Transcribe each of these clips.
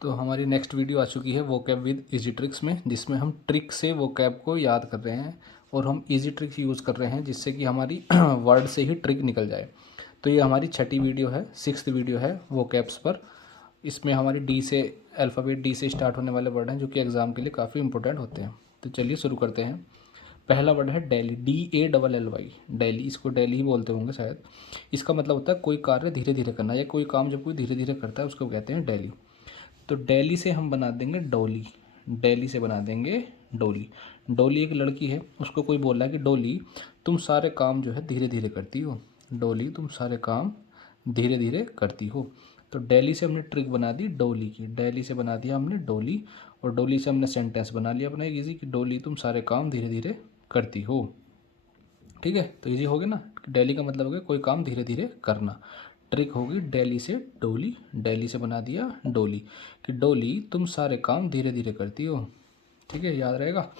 तो हमारी next video आ चुकी है वोकैब विद इजी ट्रिक्स में, जिसमें हम ट्रिक से वोकैब को याद कर रहे हैं और हम इजी ट्रिक्स यूज़ कर रहे हैं जिससे कि हमारी वर्ड से ही ट्रिक निकल जाए। तो ये हमारी छठी वीडियो है, 6th वीडियो है वोकैब्स पर। इसमें हमारी डी से अल्फ़ाबेट डी से स्टार्ट होने वाले वर्ड हैं जो कि एग्ज़ाम के लिए काफ़ी इंपॉर्टेंट होते हैं। तो चलिए शुरू करते हैं। पहला वर्ड है डेली, DALLY, डेली। इसको डेली ही बोलते होंगे शायद। इसका मतलब होता है कोई कार्य धीरे धीरे करना, या कोई काम जब कोई धीरे धीरे करता है उसको कहते हैं डेली। तो डेली से हम बना देंगे डोली, डेली से बना देंगे डोली। डोली एक लड़की है, उसको कोई बोल रहा है कि डोली तुम सारे काम जो है धीरे धीरे करती हो, डोली तुम सारे काम धीरे धीरे करती हो। तो डेली से हमने ट्रिक बना दी डोली की, डेली से बना दिया हमने डोली, और डोली से हमने सेंटेंस बना लिया अपना एक ईजी कि डोली तुम सारे काम धीरे धीरे करती हो। ठीक है, तो इजी हो गया ना। डेली का मतलब हो गया कोई काम धीरे धीरे करना। ट्रिक होगी डेली से डोली, डेली से बना दिया डोली कि डोली तुम सारे काम धीरे धीरे करती हो। ठीक है, याद रहेगा।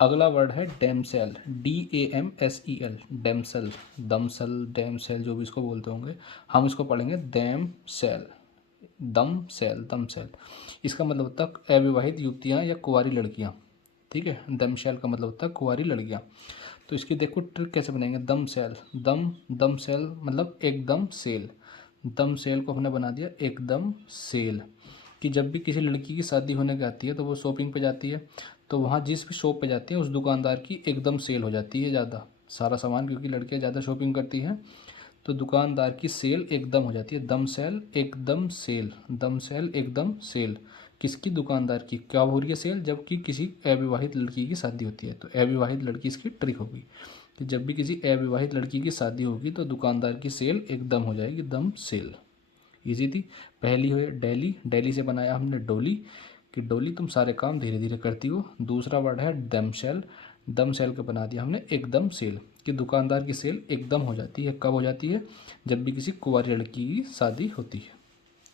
अगला वर्ड है डैमसेल, DAMSEL, डैमसेल, दमसेल, डैमसेल जो भी इसको बोलते होंगे, हम इसको पढ़ेंगे दैम सेल, दम सेल, दम सेल। इसका मतलब होता है अविवाहित युवतियाँ या कुंवारी लड़कियाँ। ठीक है, दम सेल का मतलब होता है कुंवारी लड़कियाँ। तो इसकी देखो ट्रिक कैसे बनाएंगे। दम सेल, दम, दम सेल मतलब एकदम सेल। दम सेल को हमने बना दिया एकदम सेल कि जब भी किसी लड़की की शादी होने की आती है तो वो शॉपिंग पे जाती है, तो वहाँ जिस भी शॉप पे जाती है उस दुकानदार की एकदम सेल हो जाती है ज़्यादा सारा सामान, क्योंकि लड़कियाँ ज़्यादा शॉपिंग करती हैं तो दुकानदार की सेल एकदम हो जाती है। दम सेल एकदम सेल, दम सेल एकदम सेल। किसकी? दुकानदार की। क्या हो रही है? सेल, जबकि किसी अविवाहित लड़की की शादी होती है। तो अविवाहित लड़की इसकी ट्रिक होगी कि जब भी किसी अविवाहित लड़की की शादी होगी तो दुकानदार की सेल एकदम हो जाएगी, दम सेल। इजी थी। पहली है डेली, डेली से बनाया हमने डोली कि डोली तुम सारे काम धीरे धीरे करती हो। दूसरा वर्ड है दमशेल, दम सेल का बना दिया हमने एकदम सेल कि दुकानदार की सेल एकदम हो जाती है। कब हो जाती है? जब भी किसी कुंवारी लड़की की शादी होती है।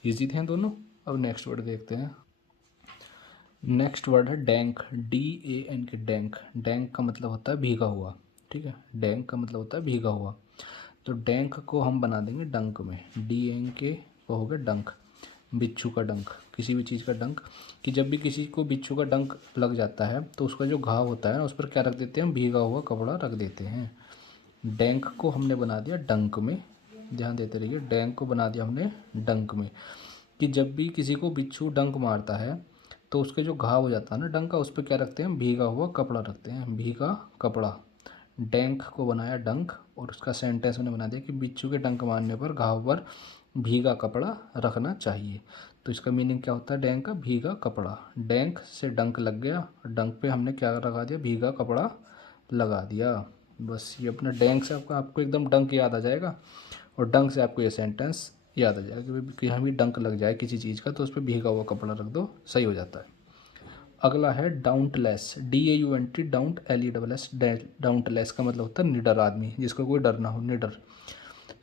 इजी थे दोनों। अब नेक्स्ट वर्ड देखते हैं। नेक्स्ट वर्ड है डैंक, DAN के डैंक। डैंक का मतलब होता है भीगा हुआ। ठीक है, डैंक का मतलब होता है भीगा हुआ। तो डैंक को हम बना देंगे डंक में, DN के वो हो गया डंक, बिच्छू का डंक, किसी भी चीज़ का डंक। कि जब भी किसी को बिच्छू का डंक लग जाता है तो उसका जो घाव होता है ना उस पर क्या रख देते हैं? भीगा हुआ कपड़ा रख देते हैं। डैंक को हमने बना दिया डंक में, ध्यान देते रहिए। डैंक को बना दिया हमने डंक में कि जब भी किसी को बिच्छू डंक मारता है तो उसके जो घाव हो जाता है ना डंक का, उस पर क्या रखते हैं? भीगा हुआ कपड़ा रखते हैं, भीगा कपड़ा। डैंक को बनाया डंक, और उसका सेंटेंस मैंने बना दिया कि बिच्छू के डंक मारने पर घाव पर भीगा कपड़ा रखना चाहिए। तो इसका मीनिंग क्या होता है? डैंक का भीगा कपड़ा। डैंक से डंक लग गया, डंक पे हमने क्या लगा दिया? भीगा कपड़ा लगा दिया। बस ये अपना डैंक से आपको एकदम डंक याद आ जाएगा, और डंक से आपको ये सेंटेंस याद आ जाएगा कि हमें डंक लग जाए किसी चीज़ का तो उस पर भीगा हुआ कपड़ा रख दो, सही हो जाता है। अगला है डाउंटलेस, DAUNT, डाउंट LESS। डाउंटलेस का मतलब होता है निडर आदमी, जिसको कोई डर ना हो, निडर।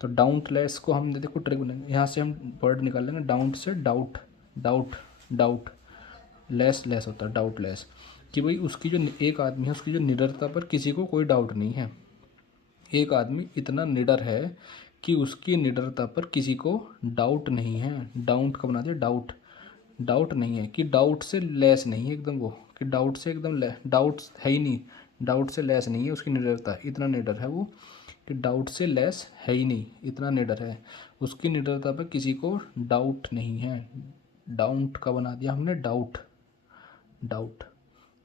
तो डाउंटलेस को हमने देखो ट्रिक बनाएंगे, यहाँ से हम वर्ड निकाल लेंगे डाउंट से doubt, doubt, doubt, less, less होता है डाउटलेस कि भाई उसकी जो एक आदमी है उसकी जो निडरता पर किसी को कोई डाउट नहीं है। एक आदमी इतना निडर है कि उसकी निडरता पर किसी को डाउट नहीं है। डाउट का बना दिया डाउट, डाउट नहीं है कि डाउट से लेस नहीं है एकदम, वो कि डाउट से एकदम डाउट है ही नहीं, डाउट से लेस नहीं है उसकी निडरता, इतना निडर है वो कि डाउट से लेस है ही नहीं, इतना निडर है। उसकी निडरता पर किसी को डाउट नहीं है। डाउट का बना दिया हमने डाउट, डाउट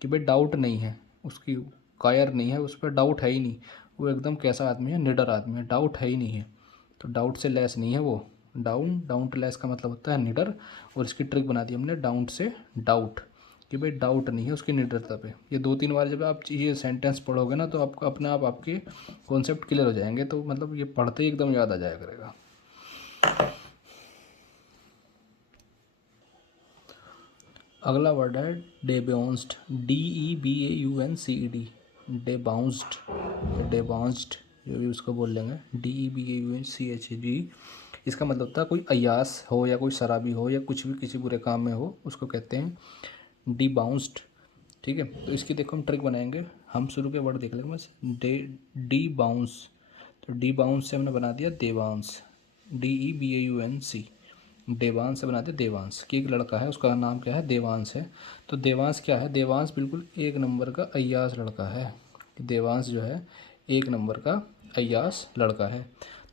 कि भाई डाउट नहीं है उसकी, कायर नहीं है, उस पर डाउट है ही नहीं, वो एकदम कैसा आदमी है? निडर आदमी है, डाउट है ही नहीं है। तो डाउट से लेस नहीं है वो। डाउट लेस का मतलब होता है निडर, और इसकी ट्रिक बना दी हमने डाउट से डाउट कि भाई डाउट नहीं है उसकी निडरता पे। ये 2-3 बार जब आप ये सेंटेंस पढ़ोगे ना तो आपको अपने आप आपके कॉन्सेप्ट क्लियर हो जाएंगे, तो मतलब ये पढ़ते ही एकदम याद आ जाया करेगा। अगला वर्ड है डेबाउंस्ड, DEBAUNCED, डेबाउंस्ड या डेबाउंस्ड जो भी उसको बोल लेंगे, DEBAUNCHED। इसका मतलब होता है कोई अयास हो या कोई शराबी हो या कुछ भी किसी बुरे काम में हो उसको कहते हैं डिबाउंस्ड। ठीक है, तो इसकी देखो हम ट्रिक बनाएंगे। हम शुरू के वर्ड देख लेंगे बस। डी बाउंस, तो डी बाउंस से हमने बना दिया देवांश, DEBAUNC, देवांश से बना दिया देवांश, कि एक लड़का है उसका नाम क्या है, देवांश है। तो देवांश क्या है, देवांश बिल्कुल एक नंबर का अय्याश लड़का है। देवांश जो है एक नंबर का अय्याश लड़का है।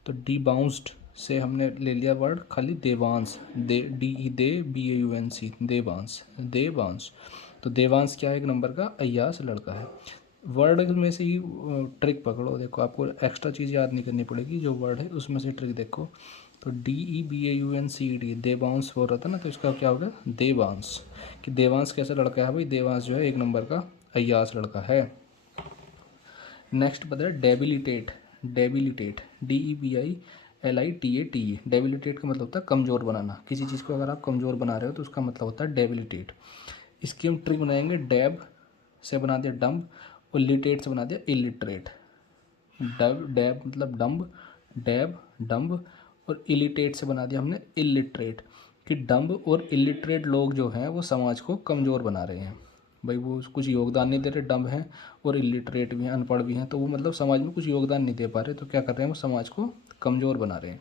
तो डी बाउंस्ड से हमने ले लिया वर्ड खाली देवांश, DEBAUNC, देवांश, देवांश। तो देवांश क्या है, एक नंबर का अय्याश लड़का है। वर्ड में से ही ट्रिक पकड़ो, देखो आपको एक्स्ट्रा चीज़ याद नहीं करनी पड़ेगी, जो वर्ड है उसमें से ट्रिक देखो। तो DEBAUNCED, देवांश हो रहा था ना, तो इसका क्या होगा, देवांश। कि देवांश कैसा लड़का है भाई, देवांश जो है एक नंबर का अय्याश लड़का है। नेक्स्ट बता डेबिलिटेट, डेबिलिटेट, DEBILITATE, डेबिलिटेट का मतलब होता है कमज़ोर बनाना। किसी चीज़ को अगर आप कमज़ोर बना रहे हो तो उसका मतलब होता है डेबिलिटेट। इसकी हम ट्रिक बनाएंगे, डैब से बना दिया डम्ब और लिटेट से बना दिया इलिटरेट। डब डैब मतलब डम्ब, डैब डम्ब, और इलिटेट से बना दिया हमने इलिटरेट। कि डम्ब और इलिटरेट लोग जो हैं वो समाज को कमज़ोर बना रहे हैं भाई, वो कुछ योगदान नहीं दे रहे, डम्ब हैं और इलिटरेट भी हैं, अनपढ़ भी हैं, तो वो मतलब समाज में कुछ योगदान नहीं दे पा रहे, तो क्या कर रहे हैं, वो समाज को कमज़ोर बना रहे हैं।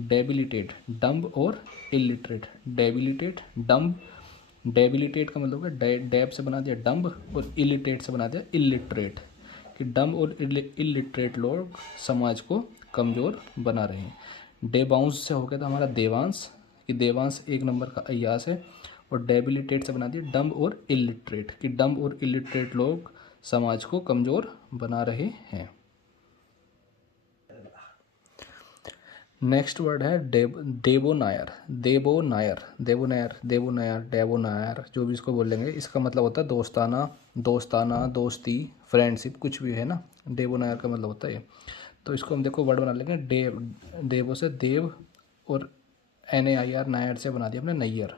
डेबिलिटेट, डम्ब और इलिटरेट, डेबिलिटेट डम्ब, डेबिलिटेट का मतलब है डैब से बना दिया डम्ब और इलिटरेट से बना दिया इलिटरेट। कि डम्ब और इलिटरेट लोग समाज को कमज़ोर बना रहे हैं। डेबाउंस से हो गया था हमारा देवांश, कि देवांश एक नंबर का अय्यास है, और डेबिलिटेट से बना दिया डम्ब और इलिटरेट, कि डम्ब और इलिटरेट लोग समाज को कमज़ोर बना रहे हैं। नेक्स्ट वर्ड है देबोनायर, देबोनायर, देबोनायर, देबोनायर, डेबोनायर, जो भी इसको बोलेंगे, इसका मतलब होता है दोस्ताना, दोस्ताना, दोस्ती, फ्रेंडशिप, कुछ भी है ना, देबोनायर का मतलब होता है। तो इसको हम देखो वर्ड बना लेंगे, देवो से देव, और NAIR, नायर से बना दिया हमने नैयर।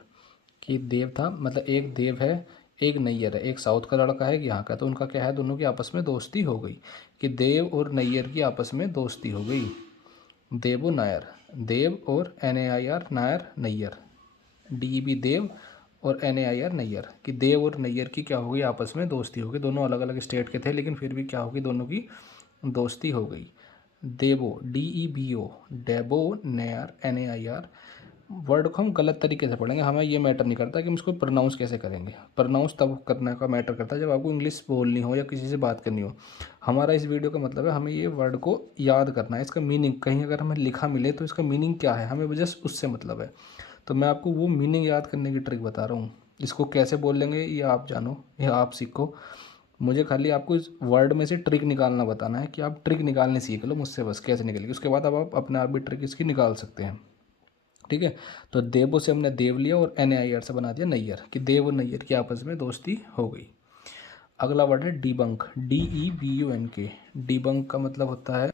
कि देव था मतलब एक देव है, एक नैयर है, एक साउथ का लड़का है, यहाँ का, तो उनका क्या है, दोनों की आपस में दोस्ती हो गई। कि देव और नैयर की आपस में दोस्ती हो गई। देवो नायर, देव और NAIR, नायर नैयर, DEB देव और NAIR नैयर। कि देव और नैयर की क्या हो गई, आपस में दोस्ती हो गई। दोनों अलग अलग स्टेट के थे लेकिन फिर भी क्या हो गई, दोनों की दोस्ती हो गई। देवो, DEBO, डेबो नायर, NAIR। वर्ड को हम गलत तरीके से पढ़ेंगे, हमें ये मैटर नहीं करता कि हम इसको प्रोनाउंस कैसे करेंगे। प्रोनाउंस तब करने का मैटर करता है जब आपको इंग्लिश बोलनी हो या किसी से बात करनी हो। हमारा इस वीडियो का मतलब है हमें ये वर्ड को याद करना है, इसका मीनिंग कहीं अगर हमें लिखा मिले तो इसका मीनिंग क्या है, हमें जस्ट उससे मतलब है। तो मैं आपको वो मीनिंग याद करने की ट्रिक बता रहा हूँ। इसको कैसे बोल लेंगे ये आप जानो, या आप सीखो। मुझे खाली आपको इस वर्ड में से ट्रिक निकालना बताना है, कि आप ट्रिक निकालने सीख लो मुझसे, बस कैसे निकलेगी, उसके बाद अब आप अपने आप भी ट्रिक इसकी निकाल सकते हैं। ठीक है, तो देवो से हमने देव लिया और NAIR से बना दिया नैयर, कि देव और नैयर की आपस में दोस्ती हो गई। अगला वर्ड है डीबंक, DEBUNK। डीबंक का मतलब होता है,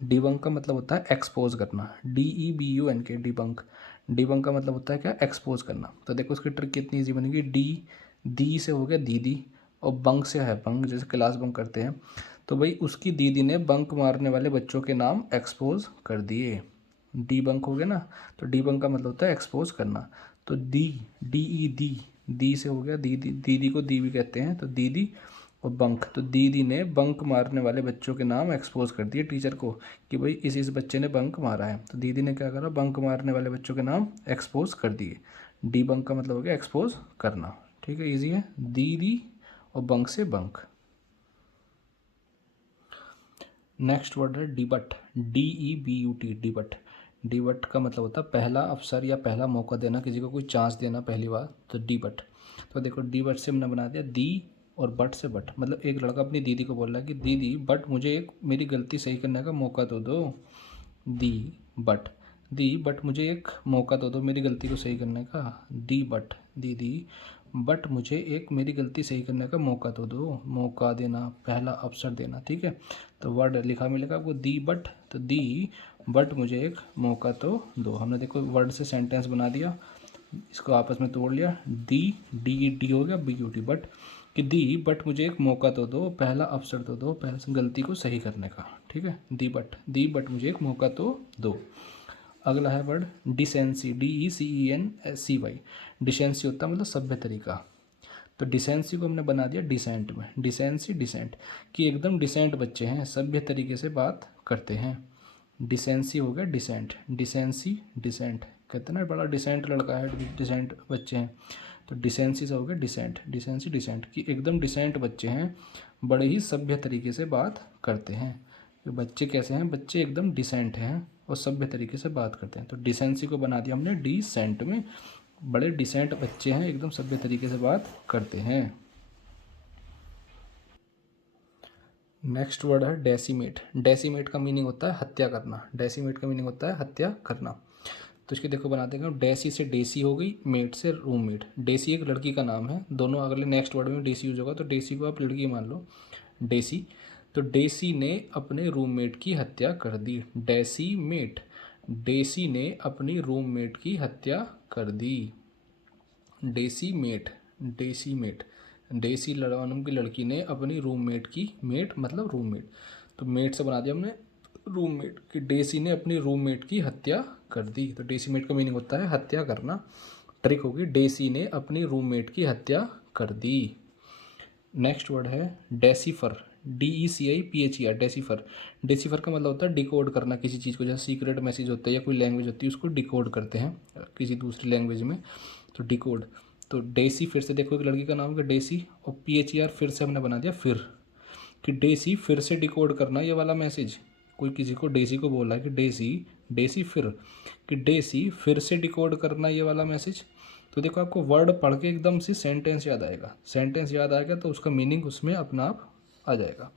डिबंक का मतलब होता है एक्सपोज करना, DEBUNK, डिबंक। डिबंक का मतलब होता है क्या, एक्सपोज करना। तो देखो उसकी ट्रिक कितनी ईजी बनेगी, दी से हो गया दीदी, और बंक से है बंक, जैसे क्लास बंक करते हैं, तो भाई उसकी दीदी ने बंक मारने वाले बच्चों के नाम एक्सपोज कर दिए। डी बंक हो गया ना, तो डी बंक का मतलब होता है एक्सपोज करना। तो दी से हो गया दीदी, दीदी को दी भी कहते हैं, तो दीदी, और बंक, तो दीदी ने बंक मारने वाले बच्चों के नाम एक्सपोज कर दिए टीचर को, कि भाई इस बच्चे ने बंक मारा है। तो दीदी ने क्या करा, बंक मारने वाले बच्चों के नाम एक्सपोज कर दिए। डी बंक का मतलब हो गया एक्सपोज करना। ठीक है, इजी है, दीदी और बंक से बंक। नेक्स्ट वर्ड है डिबट, DEBUT, डिबट। डिबट का मतलब होता है पहला अवसर या पहला मौका देना, किसी को कोई चांस देना पहली बार, तो डिबट। तो देखो डिबट से हमने बना दिया दी और बट से बट, मतलब एक लड़का अपनी दीदी को बोल रहा है कि दीदी बट मुझे एक मेरी गलती सही करने का मौका तो दो। दी बट, दी बट मुझे एक मौका तो दो मेरी गलती को सही करने का। डी बट, दीदी बट मुझे एक मेरी गलती सही करने का मौका तो दो, मौका देना, पहला अवसर देना। ठीक है, तो वर्ड लिखा मिलेगा आपको दी बट, तो दी बट मुझे एक मौका तो दो। हमने देखो वर्ड से सेंटेंस बना दिया, इसको आपस में तोड़ लिया, डी हो गया BUT बट, कि दी बट मुझे एक मौका तो दो, पहला अवसर तो दो पहले गलती को सही करने का। ठीक है, दी बट मुझे एक मौका तो दो। अगला है वर्ड डिसेंसी, DECENCY। डिसेंसी होता है मतलब सभ्य तरीका, तो डिसेंसी को हमने बना दिया डिसेंट में, डिसेंसी डिसेंट, कि एकदम डिसेंट बच्चे हैं, सभ्य तरीके से बात करते हैं। डिसेंसी हो गया डिसेंट, डिसेंसी डिसेंट, कहते हैं ना बड़ा डिसेंट लड़का है, डिसेंट बच्चे हैं, तो डिसेंसी से हो गया डिसेंट, डिसेंसी डिसेंट कि एकदम डिसेंट बच्चे हैं, बड़े ही सभ्य तरीके से बात करते हैं। तो बच्चे कैसे हैं, बच्चे एकदम डिसेंट हैं और सभ्य तरीके से बात करते हैं। तो डिसेंसी को बना दिया हमने डिसेंट में, बड़े डिसेंट बच्चे हैं, एकदम सभ्य तरीके से बात करते हैं। नेक्स्ट वर्ड है डेसीमेट। डेसीमेट का मीनिंग होता है हत्या करना। डेसीमेट का मीनिंग होता है हत्या करना। तो इसके देखो बना देंगे, डेसी से डेसी हो गई, मेट से रूममेट। डेसी एक लड़की का नाम है, दोनों अगले नेक्स्ट वर्ड में डेसी यूज होगा, तो डेसी को आप लड़की मान लो, डेसी। तो डेसी ने अपने रूममेट की हत्या कर दी। डेसीमेट, डेसी ने अपनी रूममेट की हत्या कर दी। डेसीमेट, डेसीमेट, डेसी नाम की लड़की ने अपनी रूममेट की, मेट मतलब रूममेट, तो मेट से बना दिया हमने रूममेट कि डेसी ने अपनी रूममेट की हत्या कर दी। तो डेसीमेट का मीनिंग होता है हत्या करना। ट्रिक होगी डेसी ने अपनी रूममेट की हत्या कर दी। नेक्स्ट वर्ड है डेसीफर। DECIPHER, decipher. डेसीफर का मतलब होता है डिकोड करना किसी चीज़ को, जैसे सीक्रेट मैसेज होता है या कोई लैंग्वेज होती है उसको डिकोड करते हैं किसी दूसरी लैंग्वेज में, तो डिकोड। तो डेसी फिर से देखो एक लड़की का नाम है डेसी, और PHER फिर से हमने बना दिया फिर, कि डेसी फिर से डिकोड करना ये वाला मैसेज। कोई किसी को डेसी को बोला है कि डेसी, डेसी फिर, कि डेसी फिर से डिकोड करना ये वाला मैसेज। तो देखो आपको वर्ड पढ़ के एकदम से सेंटेंस याद आएगा, सेंटेंस याद आएगा तो उसका मीनिंग उसमें अपना आप आ जाएगा।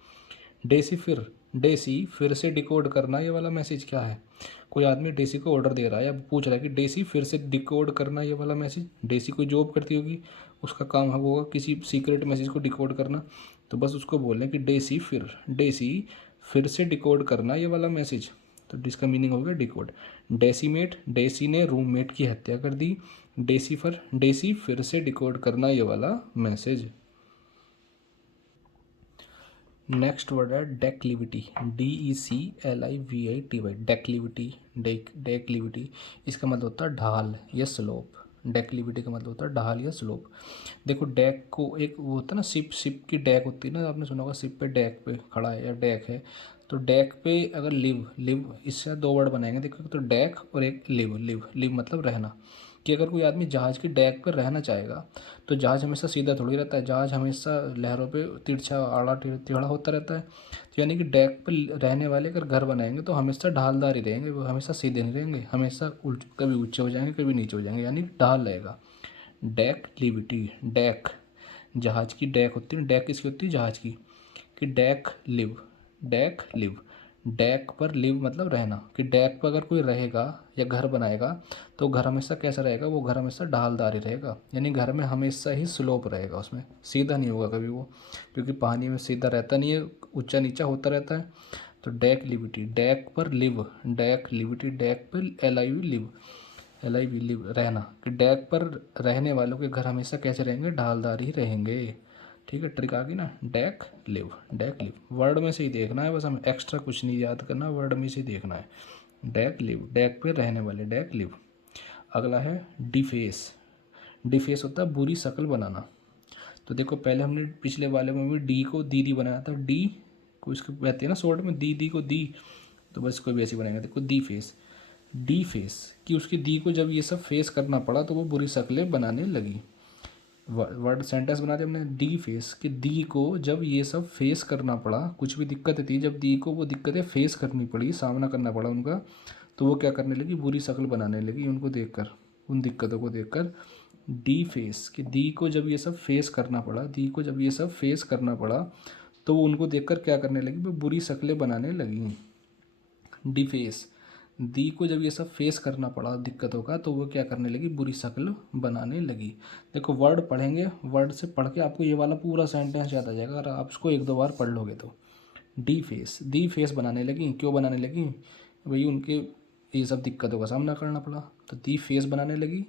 डेसी फिर, डेसी फिर से डिकोड करना ये वाला मैसेज क्या है। कोई आदमी डेसी को ऑर्डर दे रहा है या पूछ रहा है कि डेसी फिर से डिकोड करना ये वाला मैसेज। डेसी कोई जॉब करती होगी, उसका काम है होगा किसी सीक्रेट मैसेज को डिकोड करना, तो बस उसको बोल रहे हैं कि डेसी फिर, डेसी फिर से डिकोड करना ये वाला मैसेज, तो जिसका मीनिंग हो गया डिकोड। डेसीमेट, डेसी ने रूममेट की हत्या कर दी। डेसीफर, डेसी फिर से डिकोड करना ये वाला मैसेज। नेक्स्ट वर्ड है डेक्लिविटी। DECLIVITY, डेक्लिविटी, डेक्लिविटी, इसका मतलब होता है ढाल या स्लोप। डेक्लिविटी का मतलब होता है ढाल या स्लोप। देखो डेक को एक वो होता है ना, शिप, शिप की डेक होती है ना, आपने सुना होगा शिप पे डेक पे खड़ा है या डेक है, तो डेक पे अगर लिव, लिव इससे दो वर्ड बनाएंगे देखो, तो डेक और एक लिव, लिव, लिव मतलब रहना, कि अगर कोई आदमी जहाज़ की डेक पर रहना चाहेगा तो जहाज़ हमेशा सीधा थोड़ी रहता है, जहाज़ हमेशा लहरों पे तिरछा आड़ा टेढ़ा होता रहता है। तो यानी कि डेक पर रहने वाले अगर घर बनाएंगे तो हमेशा ढालदार ही रहेंगे, वो हमेशा सीधे नहीं रहेंगे, हमेशा कभी ऊंचे हो जाएंगे कभी नीचे हो जाएंगे, यानी ढाल रहेगा। डेक लिविटी, डेक जहाज़ की डेक होती है, डेक किसकी होती है, जहाज़ की, कि deck live, deck live, deck पर लिव मतलब रहना, कि डेक पर अगर कोई रहेगा या घर बनाएगा तो घर हमेशा कैसा रहेगा, वो घर हमेशा ढालदार ही रहेगा, यानी घर में हमेशा ही स्लोप रहेगा, उसमें सीधा नहीं होगा कभी वो, क्योंकि पानी में सीधा रहता नहीं है, ऊंचा नीचा होता रहता है। तो डेक लिविटी, डेक पर लिव, डेक लिविटी, डेक पर LIV लिव, LIV लिव रहना, कि डेक पर रहने वालों के घर हमेशा कैसे रहेंगे, ढालदार ही रहेंगे। ठीक है, ट्रिक आ गई ना, deck live, deck live word में से ही देखना है बस, हमें एक्स्ट्रा कुछ नहीं याद करना, वर्ड में से ही देखना है। डेक लिव, डेक पे रहने वाले, डेक लिव। अगला है डिफेस। डिफेस होता है बुरी शक्ल बनाना। तो देखो पहले हमने पिछले वाले में भी डी को दीदी बनाया था, डी को इसको कहते हैं ना शॉर्ट में, दीदी को दी, तो बस कोई भी ऐसे बनाएगा। देखो दी फेस, डी फेस, कि उसकी दी को जब ये सब फेस करना पड़ा तो वो बुरी शक्लें बनाने लगी। वर्ड सेंटेंस बना दिया हमने, डी फेस, कि दी को जब ये सब फेस करना पड़ा, कुछ भी दिक्कतें थी, जब दी को वो दिक्कतें फेस करनी पड़ी, सामना करना पड़ा उनका, तो वो क्या करने लगी, बुरी शक्ल बनाने लगी उनको देखकर, उन दिक्कतों को देखकर। डी फेस, कि दी को जब ये सब फेस करना पड़ा, दी को जब ये सब फेस करना पड़ा तो वो उनको देखकर क्या करने लगी, वो बुरी शक्लें बनाने लगी। डी फेस, दी को जब ये सब फेस करना पड़ा दिक्कतों का तो वो क्या करने लगी, बुरी शक्ल बनाने लगी। देखो वर्ड पढ़ेंगे, वर्ड से पढ़ के आपको ये वाला पूरा सेंटेंस याद आ जाएगा अगर आप इसको एक दो बार पढ़ लोगे तो। डी फेस, दी फेस बनाने लगी, क्यों बनाने लगी, भाई उनके ये सब दिक्कतों का सामना करना पड़ा, तो दी फेस बनाने लगी,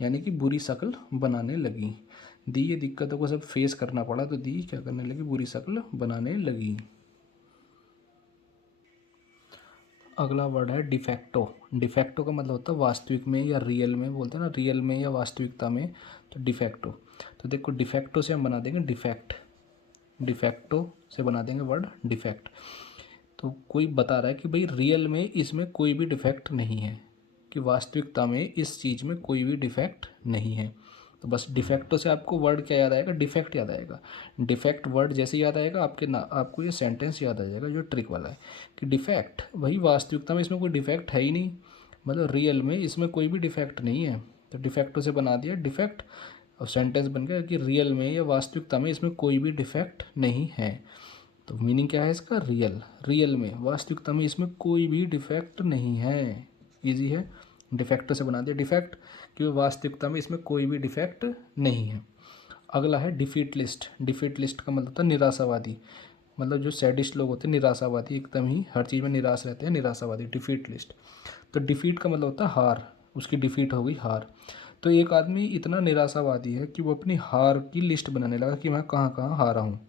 यानी कि बुरी शक्ल बनाने लगी। दी ये दिक्कतों को सब फेस करना पड़ा तो दी क्या करने लगी, बुरी शक्ल बनाने लगी। अगला वर्ड है डिफेक्टो। डिफेक्टो का मतलब होता है वास्तविक में या रियल में, बोलते हैं ना रियल में या वास्तविकता में, तो डिफेक्टो। तो देखो डिफेक्टो से हम बना देंगे डिफेक्ट, डिफेक्टो से बना देंगे वर्ड डिफेक्ट। तो कोई बता रहा है कि भाई रियल में इसमें कोई भी डिफेक्ट नहीं है, कि वास्तविकता में इस चीज़ में कोई भी डिफेक्ट नहीं है। तो बस डिफेक्टों से आपको वर्ड क्या याद आएगा, डिफेक्ट याद आएगा। डिफेक्ट वर्ड जैसे याद आएगा आपको ये सेंटेंस याद आ जाएगा जो ट्रिक वाला है कि डिफेक्ट, वही वास्तविकता में इसमें कोई डिफेक्ट है ही नहीं, मतलब रियल में इसमें कोई भी डिफेक्ट नहीं है। तो डिफेक्टों से बना दिया डिफेक्ट और सेंटेंस बन गया कि रियल में या वास्तविकता में इसमें कोई भी डिफेक्ट नहीं है। तो मीनिंग क्या है इसका, रियल में, वास्तविकता में इसमें कोई भी डिफेक्ट नहीं है। इजी है, डिफेक्ट से बना दिया डिफेक्ट कि वास्तविकता में इसमें कोई भी डिफेक्ट नहीं है। अगला है डिफीट लिस्ट। डिफीट लिस्ट का मतलब होता है निराशावादी, मतलब जो सैडिस्ट लोग होते हैं निराशावादी, एकदम ही हर चीज़ में निराश रहते हैं, निराशावादी, डिफीट लिस्ट। तो डिफीट का मतलब होता है हार, उसकी डिफीट हो गई हार। तो एक आदमी इतना निराशावादी है कि वो अपनी हार की लिस्ट बनाने लगा कि मैं कहाँ कहाँ हारा हूँ।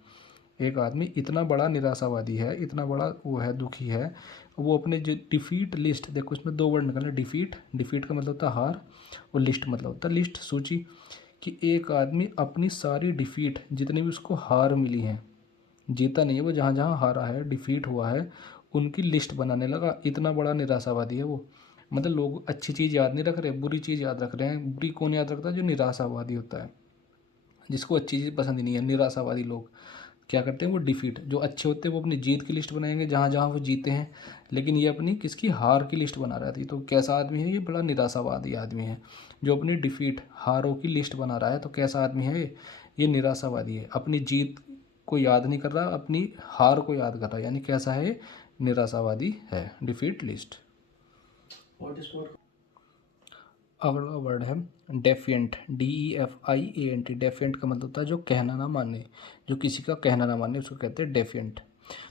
एक आदमी इतना बड़ा निराशावादी है, इतना बड़ा वो है, दुखी है, वो अपने जो डिफीट लिस्ट, देखो इसमें दो वर्ड निकलना, डिफीट, डिफीट का मतलब होता है हार और लिस्ट मतलब होता है लिस्ट, सूची, कि एक आदमी अपनी सारी डिफीट, जितनी भी उसको हार मिली हैं, जीता नहीं है वो, जहाँ जहाँ हारा है, डिफीट हुआ है, उनकी लिस्ट बनाने लगा। इतना बड़ा निराशावादी है वो। मतलब लोग अच्छी चीज़ याद नहीं रख रहे, बुरी चीज़ याद रख रहे हैं। बुरी कौन याद रखता है, जो निराशावादी होता है, जिसको अच्छी चीज़ पसंद ही नहीं है। निराशावादी लोग क्या करते हैं, वो डिफीट, जो अच्छे होते हैं वो अपनी जीत की लिस्ट बनाएंगे जहाँ जहाँ वो जीते हैं, लेकिन ये अपनी किसकी, हार की लिस्ट बना रहा थी। तो कैसा आदमी है ये, बड़ा निराशावादी आदमी है जो अपनी डिफीट, हारों की लिस्ट बना रहा है। तो कैसा आदमी है ये निराशावादी है, अपनी जीत को याद नहीं कर रहा, अपनी हार को याद कर रहा है, यानी कैसा है, निराशावादी है, डिफीट लिस्ट। अगला वर्ड है डेफिएंट, DEFIANT। डेफिएंट का मतलब होता है जो कहना ना माने, जो किसी का कहना ना माने उसको कहते हैं डेफिएंट।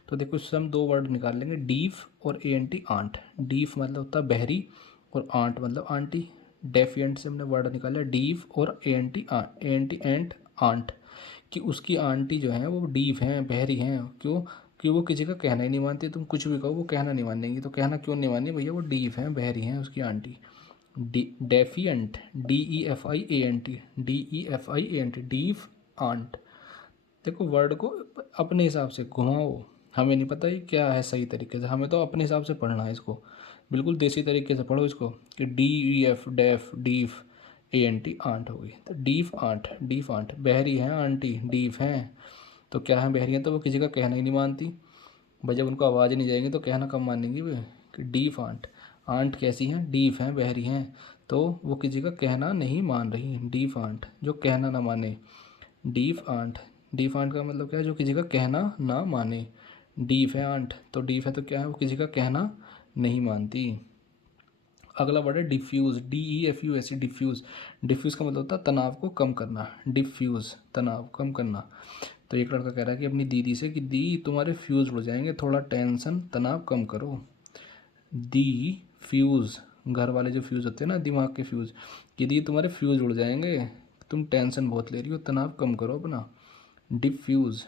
तो देखो इससे हम दो वर्ड निकाल लेंगे, डीफ और ANT, आंट। डीफ मतलब होता है बहरी और आंट मतलब आंटी। डेफिएंट से हमने वर्ड निकाला डीफ और ANT एंड आंट, कि उसकी आंटी जो है वो डीफ हैं, बहरी हैं। क्यों, कि वो किसी का कहना ही नहीं मानती। तुम कुछ भी कहो वो कहना नहीं मानेंगी। तो कहना क्यों नहीं मानेंगी भैया, वो डीफ हैं, बहरी हैं उसकी aunty. Defiant, DEFIANT, DEFIANT, deaf ant. देखो वर्ड को अपने हिसाब से घुमाओ, हमें नहीं पता ये क्या है सही तरीके से, हमें तो अपने हिसाब से पढ़ना है इसको, बिल्कुल देसी तरीके से पढ़ो इसको, कि DEF, def, deaf, ANT, ant हो गई। तो डीफ आंट, डीफ आंट, बहरी हैं आंटी, डीफ हैं, तो क्या है, बहरी हैं, तो वो किसी का कहना ही नहीं मानती भाई। जब उनको आवाज़ नहीं जाएगी तो कहना कम मानेंगी वे, कि डीफ आंट। आंट कैसी हैं, डीफ हैं, बहरी हैं, तो वो किसी का कहना नहीं मान रही। डीफ आंट, जो कहना ना माने, डीफ आंट। डीफ आंट का मतलब क्या है, जो किसी का कहना ना माने। डीफ है आंट, तो डीफ है तो क्या है, वो किसी का कहना नहीं मानती। अगला वर्ड है डिफ्यूज़, DEFUSE, डिफ्यूज़। डिफ्यूज़ का मतलब होता है तनाव को कम करना, डिफ्यूज़, तनाव कम करना। तो एक लड़का कह रहा है कि अपनी दीदी से कि दी तुम्हारे फ्यूज़ उड़ जाएंगे, थोड़ा टेंशन तनाव कम करो। दी फ्यूज़, घर वाले जो फ्यूज़ होते हैं ना, दिमाग के फ्यूज़, कि दी तुम्हारे फ्यूज़ उड़ जाएंगे, तुम टेंशन बहुत ले रही हो, तनाव कम करो अपना। डिफ्यूज़।